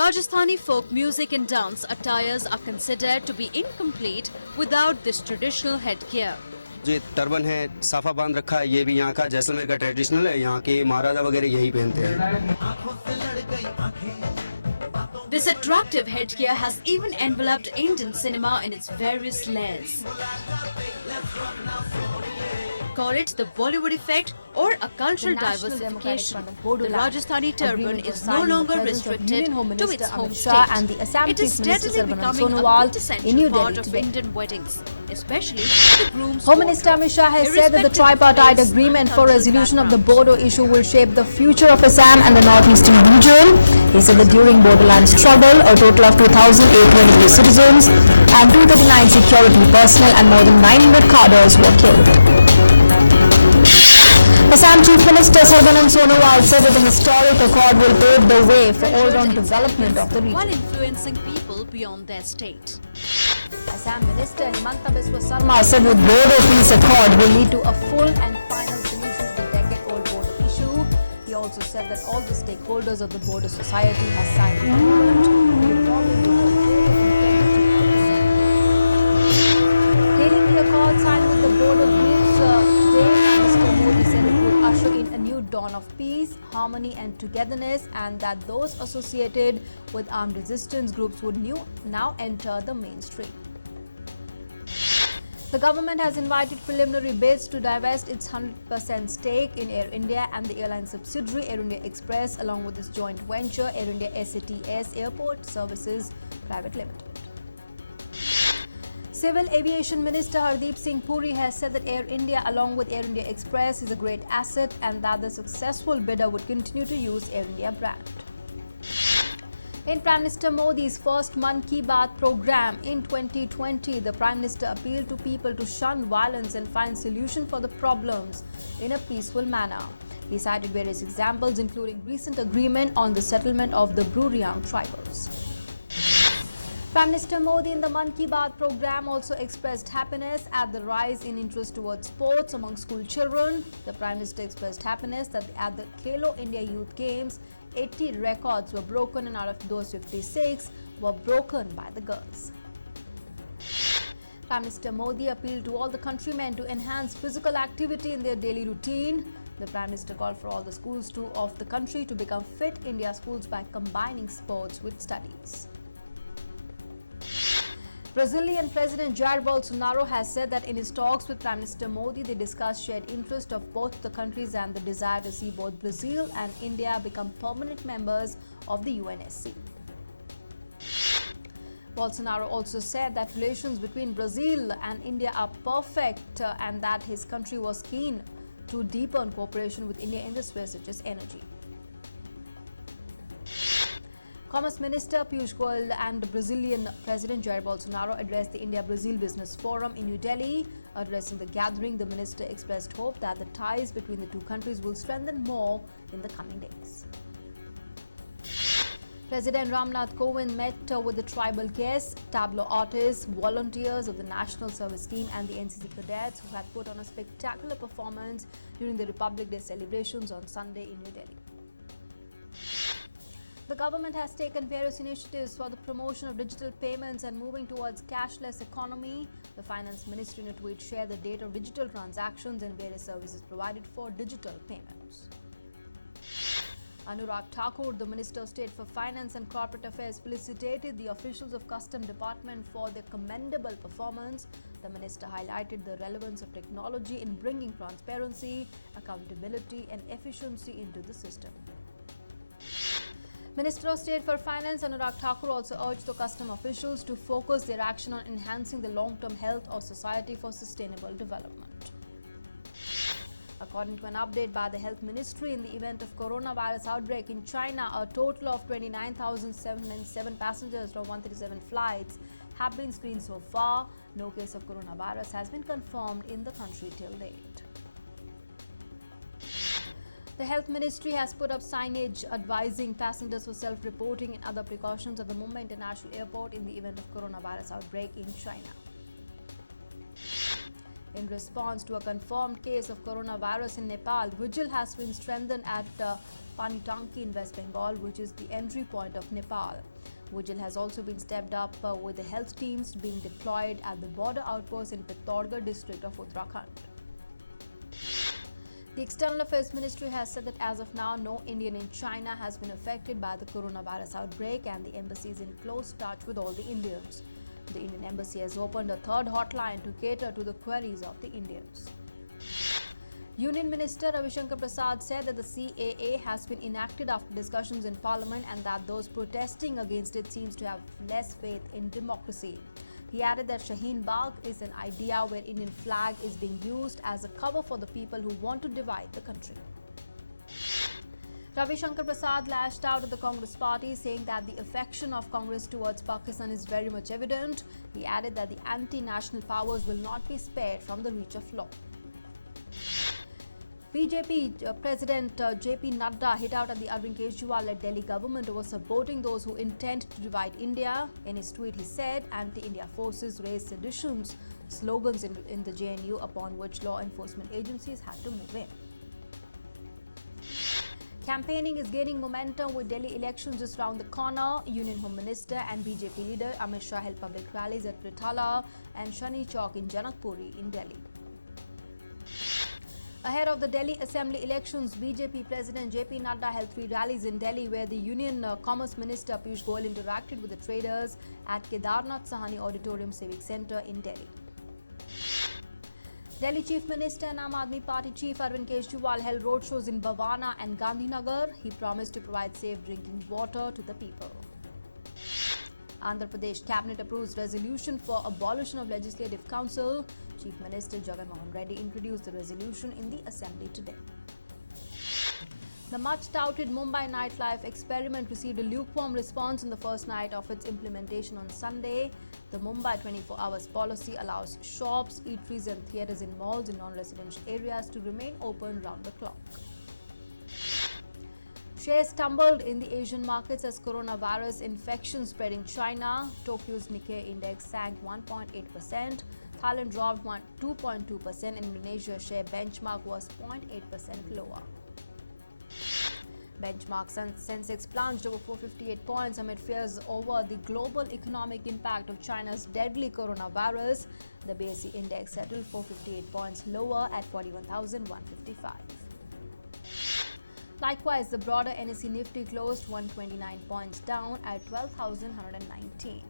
Rajasthani folk music and dance attires are considered to be incomplete without this traditional headgear. जो turban है साफा बांध रखा है, ये भी यहाँ का जैसलमेर का ट्रेडिशनल है. यहाँ के महाराजा वगैरह यही पहनते हैं. This attractive headgear has even enveloped Indian cinema in its various layers. Call it the Bollywood effect or a cultural diversification. The Rajasthani turban is no longer restricted to its home state. It is steadily becoming a quintessential part of Indian weddings, especially the groom's Home Minister Amit Shah has said that the tripartite agreement for resolution of the Bodo issue will shape the future of Assam and the northeastern region. He said that during borderland struggle, a total of 2,823 citizens and 239 security personnel and more than 900 cadres were killed. Assam Chief Minister Sarbanam Sonowal said that the historic accord will pave the way for all-round development of the region, while influencing people beyond their state. Assam Minister Himanta Biswa Sarma said that Bodo Peace Accord will lead to a full and final solution to the decade-old border issue. He also said that all the stakeholders of the border society have signed an agreement to reform the hailing the accord signed with the border groups today, Mr. Modi said it would usher in a new dawn of peace, harmony and togetherness, and that those associated with armed resistance groups would now enter the mainstream. The government has invited preliminary bids to divest its 100% stake in Air India and the airline subsidiary Air India Express along with its joint venture Air India SATS Airport Services Private Limited. Civil Aviation Minister Hardeep Singh Puri has said that Air India along with Air India Express is a great asset and that the successful bidder would continue to use Air India brand. In Prime Minister Modi's first Mann Ki Baat program in 2020, the Prime Minister appealed to people to shun violence and find solution for the problems in a peaceful manner. He cited various examples including recent agreement on the settlement of the Bruriang tribals. Prime Minister Modi in the Mann Ki Baat program also expressed happiness at the rise in interest towards sports among school children. The Prime Minister expressed happiness that at the Khelo India Youth Games, 80 records were broken and out of those 56 were broken by the girls. Prime Minister Modi appealed to all the countrymen to enhance physical activity in their daily routine. The Prime Minister called for all the schools of the country to become Fit India schools by combining sports with studies. Brazilian President Jair Bolsonaro has said that in his talks with Prime Minister Modi, they discussed shared interest of both the countries and the desire to see both Brazil and India become permanent members of the UNSC. Bolsonaro also said that relations between Brazil and India are perfect and that his country was keen to deepen cooperation with India in the spheres such as energy. Commerce Minister Piyush Goyal and Brazilian President Jair Bolsonaro addressed the India-Brazil Business Forum in New Delhi. Addressing the gathering, the minister expressed hope that the ties between the two countries will strengthen more in the coming days. President Ramnath Kovind met with the tribal guests, tableau artists, volunteers of the National Service Scheme and the NCC cadets who had put on a spectacular performance during the Republic Day celebrations on Sunday in New Delhi. The government has taken various initiatives for the promotion of digital payments and moving towards cashless economy. The Finance Ministry in a tweet shared the data of digital transactions and various services provided for digital payments. Anurag Thakur, the Minister of State for Finance and Corporate Affairs, felicitated the officials of Custom Department for their commendable performance. The minister highlighted the relevance of technology in bringing transparency, accountability and efficiency into the system. Minister of State for Finance Anurag Thakur also urged the custom officials to focus their action on enhancing the long-term health of society for sustainable development. According to an update by the Health Ministry, in the event of coronavirus outbreak in China, a total of 29,707 passengers from 137 flights have been screened so far. No case of coronavirus has been confirmed in the country till date. The Health Ministry has put up signage advising passengers for self-reporting and other precautions at the Mumbai International Airport in the event of coronavirus outbreak in China. In response to a confirmed case of coronavirus in Nepal, vigil has been strengthened at Panitanki in West Bengal, which is the entry point of Nepal. Vigil has also been stepped up with the health teams being deployed at the border outpost in Pittorgarh district of Uttarakhand. The External Affairs Ministry has said that as of now, no Indian in China has been affected by the coronavirus outbreak, and the embassy is in close touch with all the Indians. The Indian embassy has opened a third hotline to cater to the queries of the Indians. Union Minister Ravi Shankar Prasad said that the CAA has been enacted after discussions in Parliament and that those protesting against it seems to have less faith in democracy. He added that Shaheen Bagh is an idea where Indian flag is being used as a cover for the people who want to divide the country. Ravi Shankar Prasad lashed out at the Congress party, saying that the affection of Congress towards Pakistan is very much evident. He added that the anti-national powers will not be spared from the reach of law. BJP President JP Nadda hit out at the Arvind Kejriwal-led Delhi government over supporting those who intend to divide India. In his tweet, he said anti-India forces raised seditions slogans in the JNU, upon which law enforcement agencies had to move in. Campaigning is gaining momentum with Delhi elections just round the corner. Union Home Minister and BJP leader Amit Shah held public rallies at Prithala and Shani Chowk in Janakpuri in Delhi. Ahead of the Delhi Assembly elections, BJP President JP Nadda held 3 rallies in Delhi, where the Union Commerce Minister Piyush Goyal interacted with the traders at Kedarnath Sahani Auditorium Civic Centre in Delhi. Delhi Chief Minister and Aam Aadmi Party Chief Arvind Kejriwal held roadshows in Bhavana and Gandhinagar. He promised to provide safe drinking water to the people. Andhra Pradesh Cabinet approves resolution for abolition of Legislative Council. Chief Minister Jagan Mohan Reddy introduced the resolution in the Assembly today. The much-touted Mumbai nightlife experiment received a lukewarm response on the first night of its implementation on Sunday. The Mumbai 24 hours policy allows shops, eateries and theatres in malls in non-residential areas to remain open round the clock. Shares stumbled in the Asian markets as coronavirus infection spread in China. Tokyo's Nikkei index sank 1.8%. Thailand dropped 2.2%. Indonesia share benchmark was 0.8% lower. Benchmark Sensex plunged over 458 points amid fears over the global economic impact of China's deadly coronavirus. The BSE index settled 458 points lower at 41,155. Likewise, the broader NSE Nifty closed 129 points down at 12,119.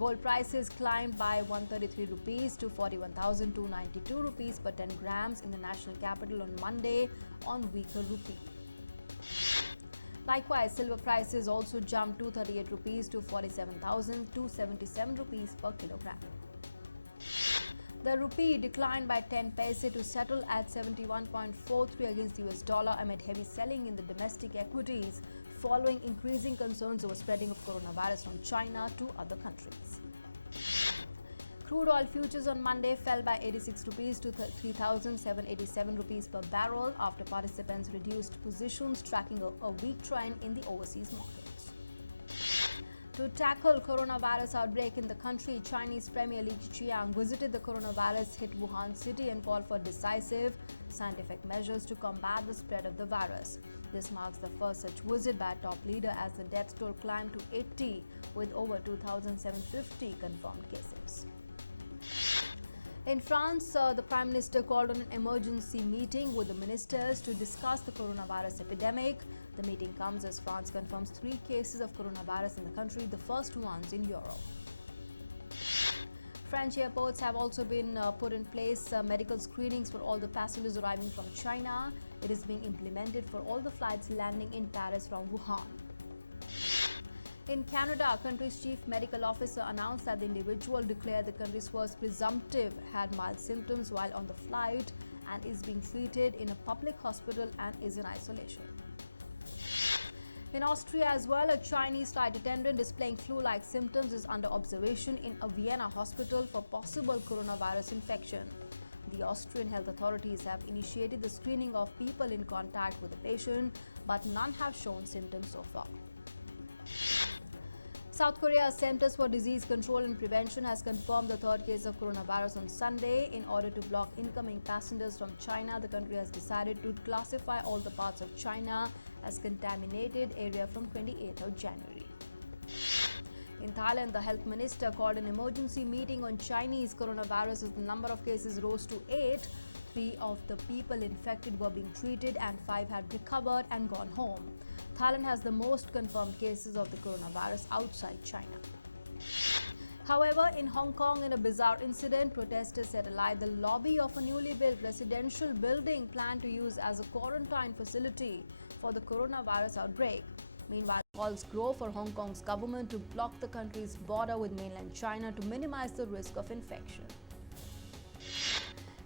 Gold prices climbed by 133 rupees to 41,292 rupees per 10 grams in the national capital on Monday on weaker rupee. Likewise, silver prices also jumped 238 rupees to 47,277 rupees per kilogram. The rupee declined by 10 paise to settle at 71.43 against the US dollar amid heavy selling in the domestic equities following increasing concerns over spreading of coronavirus from China to other countries. Crude oil futures on Monday fell by 86 rupees to 3,787 rupees per barrel after participants reduced positions, tracking a weak trend in the overseas markets. To tackle coronavirus outbreak in the country, Chinese Premier Li Keqiang visited the coronavirus-hit Wuhan city and called for decisive scientific measures to combat the spread of the virus. This marks the first such visit by a top leader as the death toll climbed to 80 with over 2,750 confirmed cases. In France, the Prime Minister called on an emergency meeting with the ministers to discuss the coronavirus epidemic. The meeting comes as France confirms 3 cases of coronavirus in the country, the first ones in Europe. French airports have also been put in place medical screenings for all the passengers arriving from China. It is being implemented for all the flights landing in Paris from Wuhan. In Canada, country's chief medical officer announced that the individual declared the country's first presumptive had mild symptoms while on the flight and is being treated in a public hospital and is in isolation. In Austria as well, a Chinese flight attendant displaying flu-like symptoms is under observation in a Vienna hospital for possible coronavirus infection. The Austrian health authorities have initiated the screening of people in contact with the patient, but none have shown symptoms so far. South Korea's Centers for Disease Control and Prevention has confirmed the third case of coronavirus on Sunday. In order to block incoming passengers from China, the country has decided to classify all the parts of China as contaminated area from 28th of January. In Thailand, the health minister called an emergency meeting on Chinese coronavirus as the number of cases rose to 8. 3 of the people infected were being treated and 5 had recovered and gone home. Thailand has the most confirmed cases of the coronavirus outside China. However, in Hong Kong, in a bizarre incident, protesters set alight the lobby of a newly built residential building planned to use as a quarantine facility for the coronavirus outbreak. Meanwhile, calls grow for Hong Kong's government to block the country's border with mainland China to minimize the risk of infection.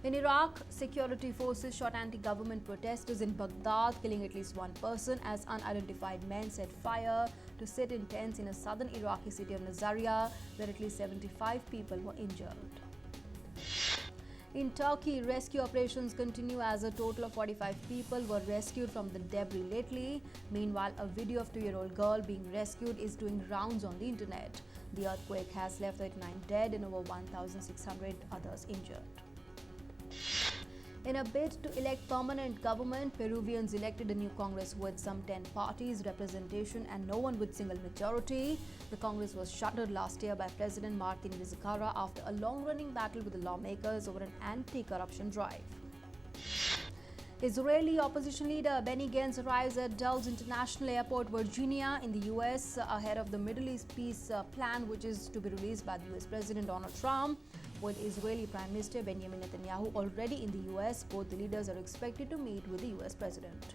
In Iraq, security forces shot anti-government protesters in Baghdad, killing at least one person as unidentified men set fire to sit-in tents in a southern Iraqi city of Nazaria, where at least 75 people were injured. In Turkey, rescue operations continue as a total of 45 people were rescued from the debris lately. Meanwhile, a video of a 2-year-old girl being rescued is doing rounds on the internet. The earthquake has left 39 dead and over 1,600 others injured. In a bid to elect permanent government, Peruvians elected a new Congress with some 10 parties representation and no one with single majority. The Congress was shuttered last year by President Martin Vizcarra after a long-running battle with the lawmakers over an anti-corruption drive. Israeli opposition leader Benny Gantz arrives at Dulles International Airport, Virginia, in the U.S. ahead of the Middle East peace plan, which is to be released by the U.S. President Donald Trump. With Israeli Prime Minister Benjamin Netanyahu already in the U.S., both the leaders are expected to meet with the U.S. President.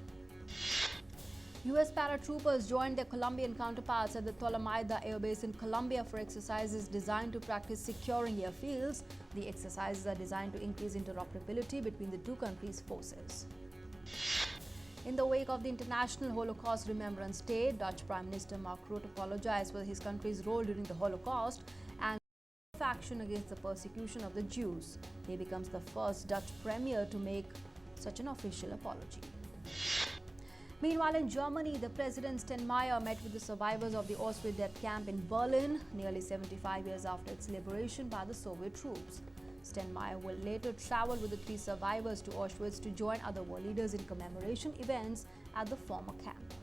U.S. paratroopers joined their Colombian counterparts at the Tolamaida Air Base in Colombia for exercises designed to practice securing airfields. The exercises are designed to increase interoperability between the two countries' forces. In the wake of the International Holocaust Remembrance Day, Dutch Prime Minister Mark Rutte apologized for his country's role during the Holocaust and action against the persecution of the Jews. He becomes the first Dutch premier to make such an official apology. Meanwhile, in Germany, the President Steinmeier met with the survivors of the Auschwitz death camp in Berlin, nearly 75 years after its liberation by the Soviet troops. Steinmeier will later travel with the 3 survivors to Auschwitz to join other world leaders in commemoration events at the former camp.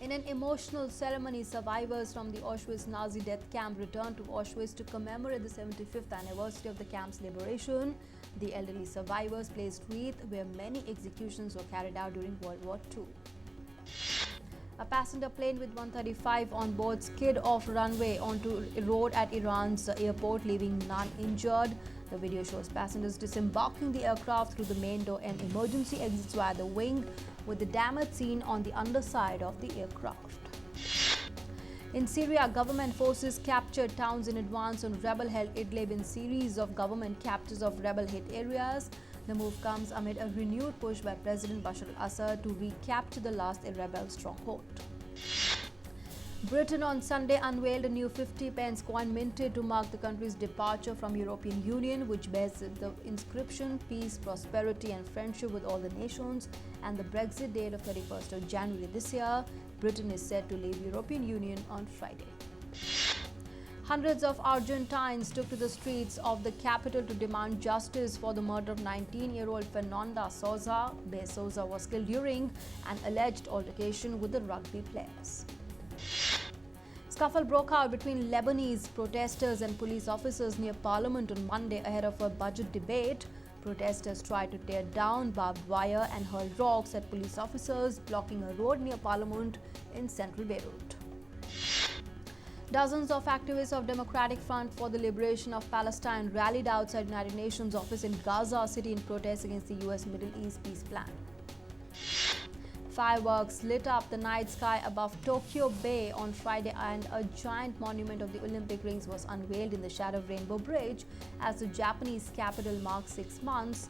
In an emotional ceremony, survivors from the Auschwitz Nazi death camp returned to Auschwitz to commemorate the 75th anniversary of the camp's liberation. The elderly survivors placed wreaths where many executions were carried out during World War II. A passenger plane with 135 on board skid off runway onto a road at Iran's airport, leaving none injured. The video shows passengers disembarking the aircraft through the main door and emergency exits via the wing, with the damage seen on the underside of the aircraft. In Syria, government forces captured towns in advance on rebel-held Idlib in series of government captures of rebel-hit areas. The move comes amid a renewed push by President Bashar al-Assad to recapture the last rebel stronghold. Britain on Sunday unveiled a new 50-pence coin minted to mark the country's departure from European Union, which bears the inscription "Peace, Prosperity and Friendship with all the nations," and the Brexit date of 31st of January this year. Britain is set to leave European Union on Friday. Hundreds of Argentines took to the streets of the capital to demand justice for the murder of 19-year-old Fernanda Souza. Bea Souza was killed during an alleged altercation with the rugby players. Scuffle broke out between Lebanese protesters and police officers near Parliament on Monday ahead of a budget debate. Protesters tried to tear down barbed wire and hurl rocks at police officers, blocking a road near Parliament in central Beirut. Dozens of activists of Democratic Front for the Liberation of Palestine rallied outside United Nations office in Gaza City in protest against the U.S. Middle East peace plan. Fireworks lit up the night sky above Tokyo Bay on Friday, and a giant monument of the Olympic rings was unveiled in the shadow of Rainbow Bridge as the Japanese capital marks 6 months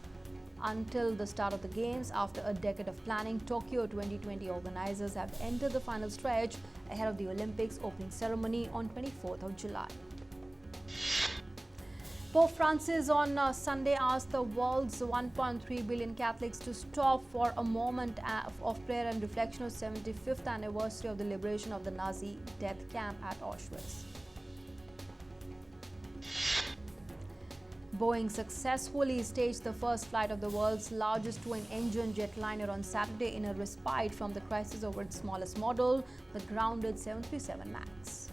until the start of the Games. After a decade of planning, Tokyo 2020 organizers have entered the final stretch ahead of the Olympics opening ceremony on 24th of July. Pope Francis on Sunday asked the world's 1.3 billion Catholics to stop for a moment of prayer and reflection of 75th anniversary of the liberation of the Nazi death camp at Auschwitz. Boeing successfully staged the first flight of the world's largest twin-engine jetliner on Saturday in a respite from the crisis over its smallest model, the grounded 737 MAX.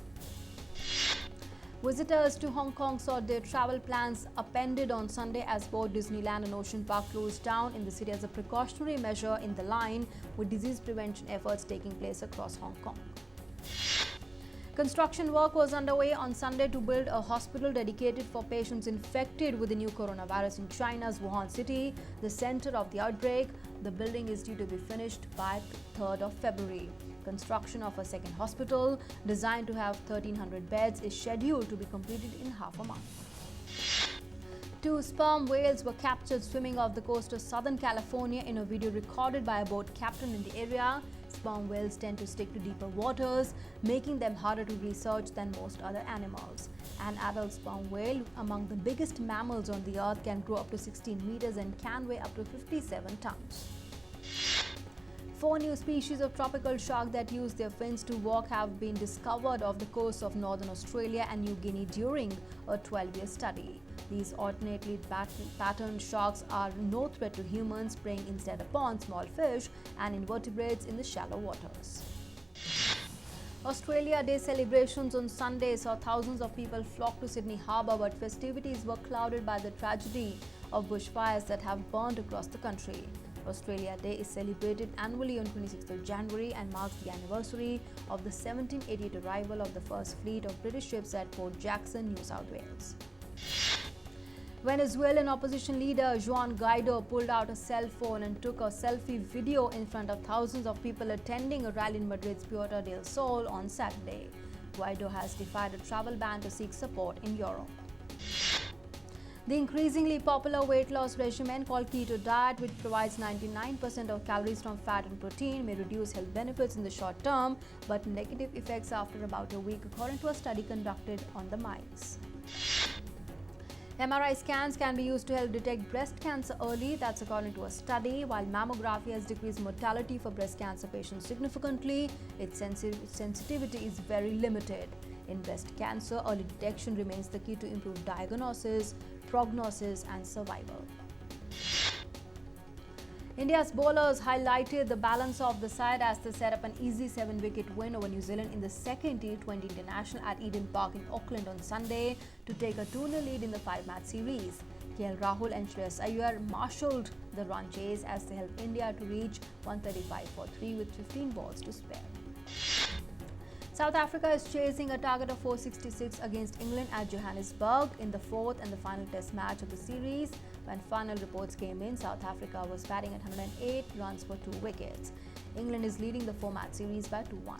Visitors to Hong Kong saw their travel plans upended on Sunday as both Disneyland and Ocean Park closed down in the city as a precautionary measure in the line with disease prevention efforts taking place across Hong Kong. Construction work was underway on Sunday to build a hospital dedicated for patients infected with the new coronavirus in China's Wuhan city, the center of the outbreak. The building is due to be finished by 3rd of February. Construction of a second hospital, designed to have 1,300 beds, is scheduled to be completed in half a month. 2 sperm whales were captured swimming off the coast of Southern California in a video recorded by a boat captain in the area. Sperm whales tend to stick to deeper waters, making them harder to research than most other animals. An adult sperm whale, among the biggest mammals on the earth, can grow up to 16 meters and can weigh up to 57 tons. 4 new species of tropical shark that use their fins to walk have been discovered off the coast of northern Australia and New Guinea during a 12-year study. These alternately patterned sharks are no threat to humans, preying instead upon small fish and invertebrates in the shallow waters. Australia Day celebrations on Sunday saw thousands of people flock to Sydney Harbour, but festivities were clouded by the tragedy of bushfires that have burned across the country. Australia Day is celebrated annually on 26th of January and marks the anniversary of the 1788 arrival of the first fleet of British ships at Port Jackson, New South Wales. Venezuelan opposition leader Juan Guaido pulled out a cell phone and took a selfie video in front of thousands of people attending a rally in Madrid's Puerta del Sol on Saturday. Guaido has defied a travel ban to seek support in Europe. The increasingly popular weight loss regimen called keto diet, which provides 99% of calories from fat and protein, may reduce health benefits in the short term, but negative effects after about a week, according to a study conducted on the mice. MRI scans can be used to help detect breast cancer early, that's according to a study. While mammography has decreased mortality for breast cancer patients significantly, its sensitivity is very limited. In breast cancer, early detection remains the key to improved diagnosis, prognosis and survival. India's bowlers highlighted the balance of the side as they set up an easy 7-wicket win over New Zealand in the second T20 International at Eden Park in Auckland on Sunday to take a 2-0 lead in the 5-match series. KL Rahul and Shreyas Iyer marshalled the run chase as they helped India to reach 135 for 3 with 15 balls to spare. South Africa is chasing a target of 466 against England at Johannesburg in the 4th and the final test match of the series. When final reports came in, South Africa was batting at 108 runs for 2 wickets. England is leading the 4-match series by 2-1.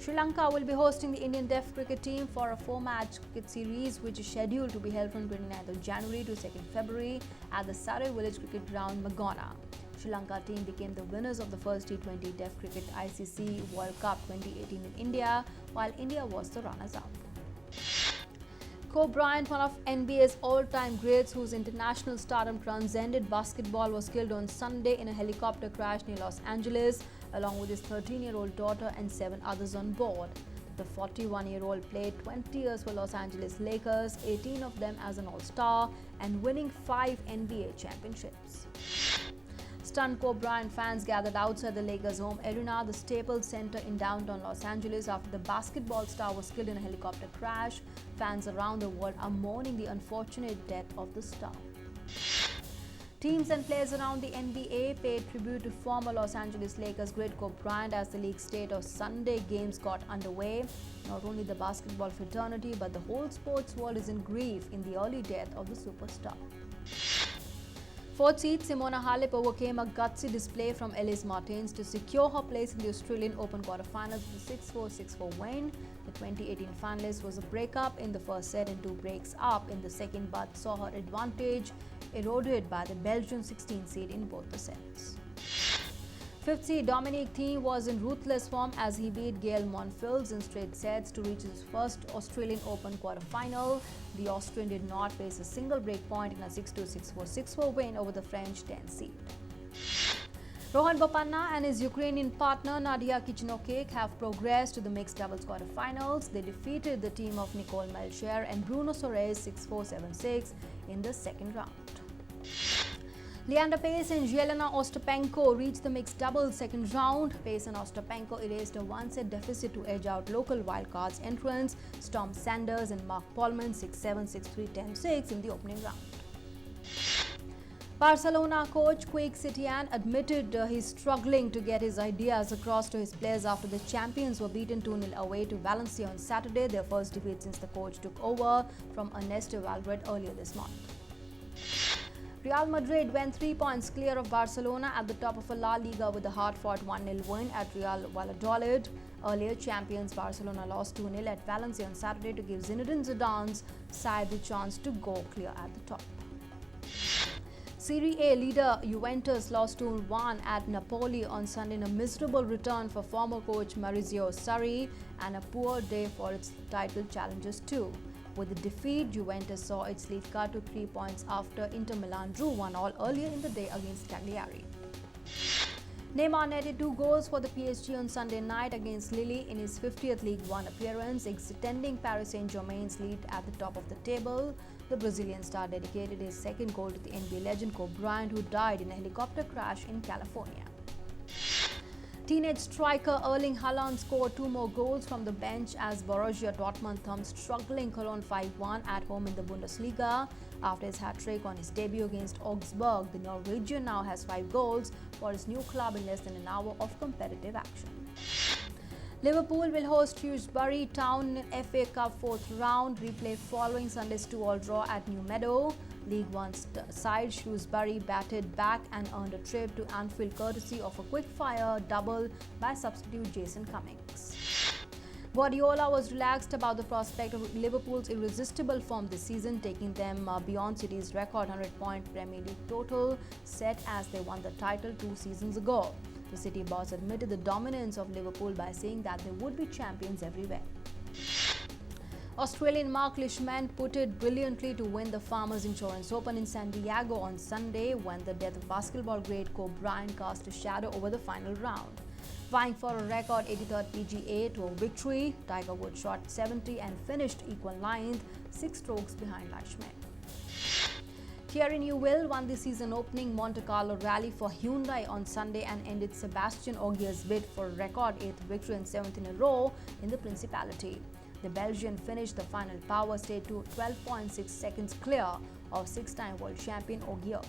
Sri Lanka will be hosting the Indian Deaf cricket team for a 4-match cricket series which is scheduled to be held from 29th of January to 2nd February at the Surrey Village Cricket Ground, Magona. Sri Lanka team became the winners of the first T20 Deaf Cricket ICC World Cup 2018 in India, while India was the runners-up. Kobe Bryant, one of NBA's all-time greats whose international stardom transcended basketball, was killed on Sunday in a helicopter crash near Los Angeles, along with his 13-year-old daughter and 7 others on board. The 41-year-old played 20 years for Los Angeles Lakers, 18 of them as an All-Star, and winning 5 NBA championships. Stunned Kobe Bryant fans gathered outside the Lakers' home arena, the Staples Center in downtown Los Angeles, after the basketball star was killed in a helicopter crash. Fans around the world are mourning the unfortunate death of the star. Teams and players around the NBA paid tribute to former Los Angeles Lakers great Kobe Bryant as the league's State of Sunday games got underway. Not only the basketball fraternity, but the whole sports world is in grief in the early death of the superstar. 4th seed Simona Halep overcame a gutsy display from Elise Martins to secure her place in the Australian Open quarterfinals with a 6-4, 6-4 win. The 2018 finalist was a break-up in the first set and 2 breaks up in the second, but saw her advantage eroded by the Belgian 16th seed in both the sets. Fifth seed Dominic Thiem was in ruthless form as he beat Gael Monfils in straight sets to reach his first Australian Open quarter-final. The Austrian did not face a single break point in a 6-2, 6-4, 6-4 win over the French 10th seed. Rohan Bopanna and his Ukrainian partner Nadia Kichinokek have progressed to the mixed doubles quarterfinals. They defeated the team of Nicole Melcher and Bruno Soares 6-4, 7-6 in the second round. Leander Paes and Jelena Ostapenko reached the mixed doubles second round. Paes and Ostapenko erased a one-set deficit to edge out local wildcards entrants Storm Sanders and Mark Polman 6-7, 6-3, 10-6 in the opening round. Barcelona coach Quique Setién admitted he's struggling to get his ideas across to his players after the champions were beaten 2-0 away to Valencia on Saturday, their first defeat since the coach took over from Ernesto Valverde earlier this month. Real Madrid went 3 points clear of Barcelona at the top of a La Liga with a hard-fought 1-0 win at Real Valladolid. Earlier champions Barcelona lost 2-0 at Valencia on Saturday to give Zinedine Zidane's side the chance to go clear at the top. Serie A leader Juventus lost 2-1 at Napoli on Sunday in a miserable return for former coach Maurizio Sarri and a poor day for its title challengers too. With the defeat, Juventus saw its lead cut to 3 points after Inter Milan drew 1-1 earlier in the day against Cagliari. Neymar netted 2 goals for the PSG on Sunday night against Lille in his 50th League One appearance, extending Paris Saint-Germain's lead at the top of the table. The Brazilian star dedicated his second goal to the NBA legend Kobe Bryant, who died in a helicopter crash in California. Teenage striker Erling Haaland scored 2 more goals from the bench as Borussia Dortmund thumped struggling Cologne 5-1 at home in the Bundesliga. After his hat-trick on his debut against Augsburg, the Norwegian now has 5 goals for his new club in less than an hour of competitive action. Liverpool will host Shrewsbury Town in FA Cup 4th round replay following Sunday's 2-2 draw at New Meadow. League One side Shrewsbury batted back and earned a trip to Anfield courtesy of a quick-fire double by substitute Jason Cummings. Guardiola was relaxed about the prospect of Liverpool's irresistible form this season, taking them beyond City's record 100-point Premier League total set as they won the title 2 seasons ago. The City boss admitted the dominance of Liverpool by saying that they would be champions everywhere. Australian Mark Leishman put it brilliantly to win the Farmers Insurance Open in San Diego on Sunday when the death of basketball great Kobe Bryant cast a shadow over the final round. Vying for a record 83rd PGA Tour victory, Tiger Woods shot 70 and finished equal ninth, 6 strokes behind Leishman. Thierry Neuville won the season opening Monte Carlo rally for Hyundai on Sunday and ended Sebastian Ogier's bid for a record 8th victory and 7th in a row in the Principality. The Belgian finished the final power stage to 12.6 seconds clear of 6-time world champion Ogier.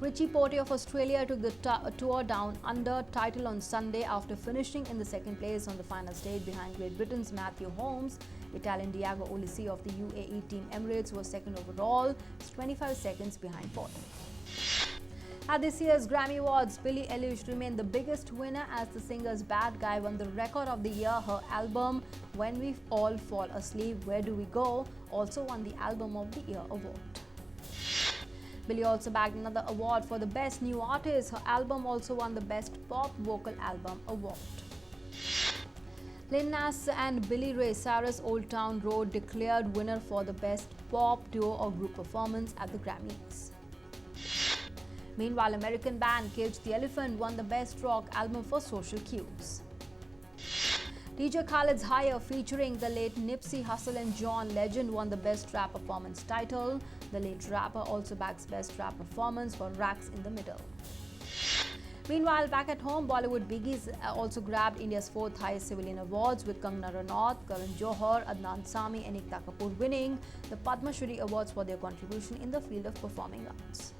Richie Porte of Australia took the Tour Down Under title on Sunday after finishing in the second place on the final stage behind Great Britain's Matthew Holmes. Italian Diego Ulissi of the UAE Team Emirates was second overall, 25 seconds behind Porte. At this year's Grammy Awards, Billie Eilish remained the biggest winner as the singer's Bad Guy won the record of the year. Her album, When We All Fall Asleep, Where Do We Go, also won the Album of the Year award. Billie also bagged another award for the Best New Artist. Her album also won the Best Pop Vocal Album award. Lil Nas and Billy Ray Cyrus' Old Town Road declared winner for the Best Pop Duo or Group Performance at the Grammys. Meanwhile, American band Cage the Elephant won the Best Rock Album for Social Cues. DJ Khaled's Higher, featuring the late Nipsey Hussle and John Legend, won the Best Rap Performance title. The late rapper also bags Best Rap Performance for Racks in the Middle. Meanwhile, back at home, Bollywood biggies also grabbed India's 4th highest civilian awards, with Kangana Ranaut, Karan Johar, Adnan Sami and Ekta Kapoor winning the Padma Shri Awards for their contribution in the field of performing arts.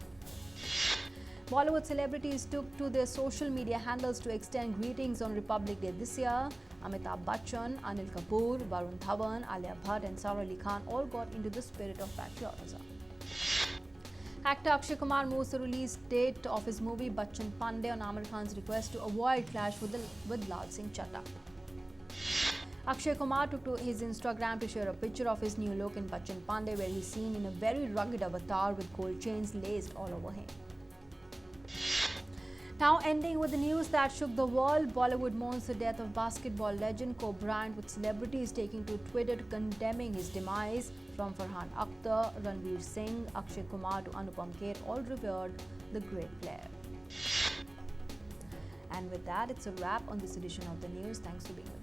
Bollywood celebrities took to their social media handles to extend greetings on Republic Day this year. Amitabh Bachchan, Anil Kapoor, Varun Dhawan, Alia Bhatt and Sara Ali Khan all got into the spirit of patriotism. Actor Akshay Kumar moves the release date of his movie Bachchan Pandey on Amir Khan's request to avoid clash with Lal Singh Chaddha. Akshay Kumar took to his Instagram to share a picture of his new look in Bachchan Pandey, where he's seen in a very rugged avatar with gold chains laced all over him. Now ending with the news that shook the world, Bollywood mourns the death of basketball legend Kobe Bryant, with celebrities taking to Twitter condemning his demise. From Farhan Akhtar, Ranveer Singh, Akshay Kumar to Anupam Kher, all revered the great player. And with that, it's a wrap on this edition of the news. Thanks for being with us.